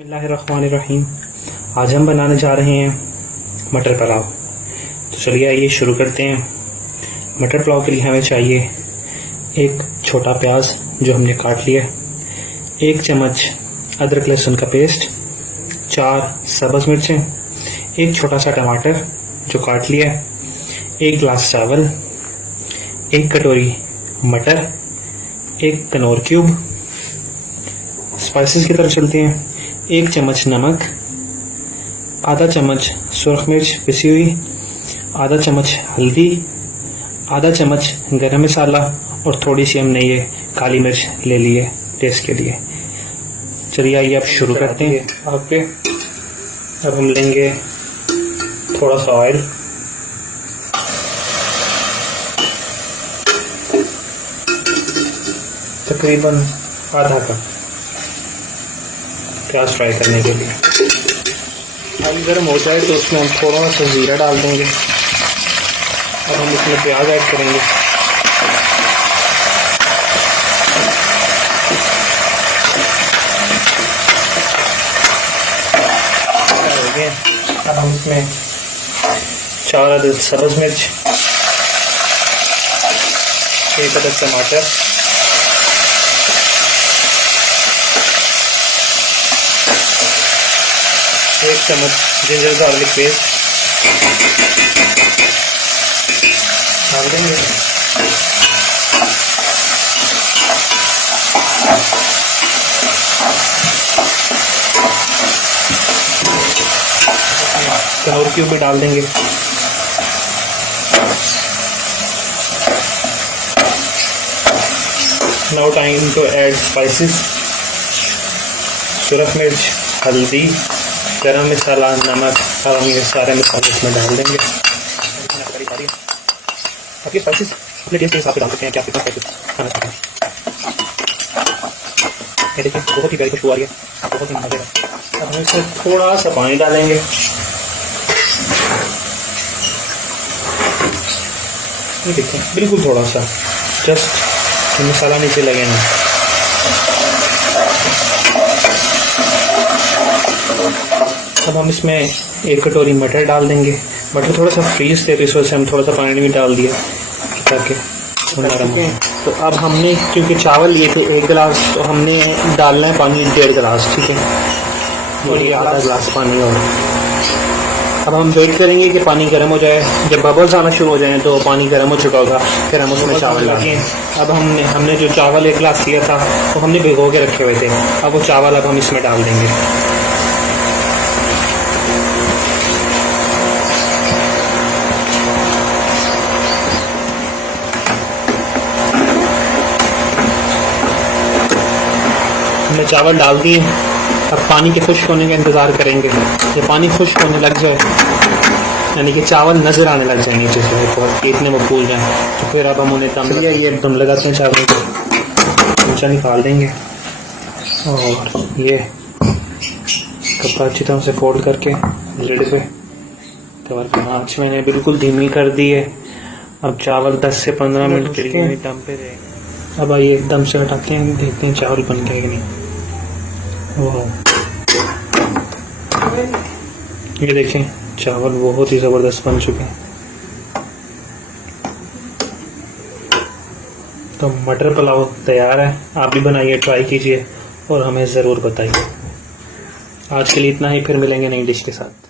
बिस्मिल्लाहिर्रहमानिर्रहीम। आज हम बनाने जा रहे हैं मटर पुलाव। तो चलिए आइए शुरू करते हैं। मटर पुलाव के लिए हमें चाहिए एक छोटा प्याज जो हमने काट लिया, 1 चम्मच अदरक लहसुन का पेस्ट, 4 सब्ज़ मिर्चें, एक छोटा सा टमाटर जो काट लिया, 1 गिलास चावल, 1 कटोरी मटर, 1 कनौर क्यूब। स्पाइसेस की तरफ चलते हैं। 1 चम्मच नमक, आधा चम्मच सुरख मिर्च पिसी हुई, आधा चम्मच हल्दी, आधा चम्मच गरम मसाला और थोड़ी सी हमने ये काली मिर्च ले ली है टेस्ट के लिए। चलिए आइए अब शुरू करते हैं। आग पे अब हम लेंगे थोड़ा सा ऑयल, तकरीबन आधा कप प्याज फ्राई करने के लिए। ऑयल गर्म हो जाए तो उसमें हम थोड़ा सा जीरा डाल देंगे और हम इसमें प्याज ऐड करेंगे। अब हम इसमें 4 अदद सब्ज़ मिर्च, 1 अदद टमाटर, एक चम्मच जिंजर गार्लिक पेस्ट डाल देंगे। कनौर क्यूब भी डाल देंगे। Now time to add spices. सुरख मिर्च, हल्दी, गरम मसाला, नमक और हम ये सारे मसाले इसमें डाल देंगे। आपके स्पाइसेस अपने टेस्ट के हिसाब से डाल सकते हैं कि आप कितना स्पाइसेस खाना चाहते हैं। ये देखिए बहुत ही प्यारी खुशबू आ रही है, बहुत ही मज़ेदार। अब हम इसमें थोड़ा सा पानी डालेंगे। ये देखिए बिल्कुल थोड़ा सा, जस्ट मसाला नीचे लगे ना। अब हम इसमें 1 कटोरी मटर डाल देंगे। मटर थोड़ा सा फ्रीज थे तो इस वजह से हम थोड़ा सा पानी भी डाल दिया ताकि नरम हो। तो अब हमने क्योंकि चावल लिए थे 1 गिलास, तो हमने डालना है पानी 1.5 गिलास, ठीक है, और ये आधा गिलास पानी और। अब हम वेट करेंगे कि पानी गर्म हो जाए। जब बबल्स आना शुरू हो जाए तो पानी गर्म हो चुका होगा, फिर हम उसमें चावल डालेंगे। अब हमने जो चावल 1 गिलास लिया था वो हमने भिगो के रखे हुए थे। अब वो चावल अब हम इसमें डाल देंगे। हमने चावल डाल दिए। अब पानी के खुश्क होने का इंतज़ार करेंगे। ये पानी खुश्क होने लग जाए यानी कि चावल नज़र आने लग जाए नीचे से, इतने वो फूल जाए, तो फिर अब हम उन्हें ये दम लगाते हैं। चावल को ऊँचा निकाल देंगे और ये कपड़ा अच्छी तरह से फोल्ड करके लिड पे कवर करना। आँच मैंने बिल्कुल धीमी कर दी है। अब चावल 10 से 15 मिनट के लिए दम पे रहेंगे। अब आइए एकदम से हटाते हैं, देखते हैं चावल बन गए कि नहीं। ये देखें चावल बहुत ही ज़बरदस्त बन चुके हैं। तो मटर पुलाव तैयार है। आप भी बनाइए, ट्राई कीजिए और हमें ज़रूर बताइए। आज के लिए इतना ही, फिर मिलेंगे नई डिश के साथ।